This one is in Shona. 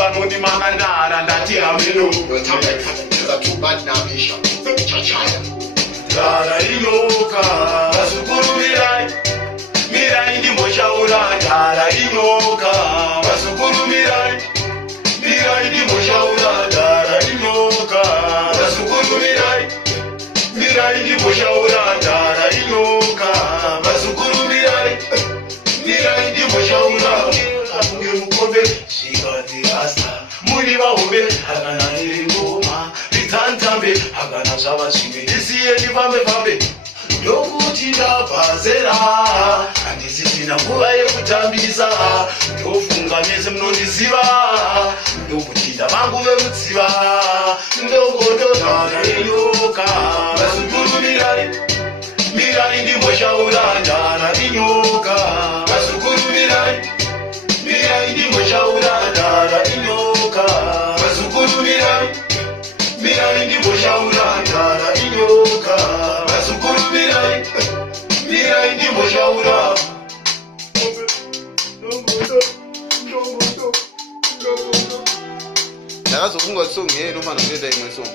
Panoni Manganara, Nati Amino. Too bad now, Bishop. Dara inoka, Basukuru Mirai ndi Moshaura, Dara inoka, Basukuru Mirai ndi Moshaura, Dara inoka, Basukuru Mirai ndi Moshaura, Dara inoka, Basukuru Mirai ndi Moshaura, Apunge Mukombe, Shigati Asta, Muri Bahube, Hagana Ngoma, Bitantambe, Hagana Shabashime, Isiye Nivambe, Yokuti ndapazera, andisisina nguva yekutambisa, ndofunga mese munondiziva, ndokuti ndavangu vemutsiva, ndogododara inyoka, Basukuru Mirai ndi Moshaura, Dara inyoka, Basukuru Mirai ndi Moshaura, Dara inyoka, Basukuru Mirai ndi Moshaura, Dara inyoka, Basukuru Mirai ndi Moshaura. Ndakazofunga song yenu manje ngenda imwe song.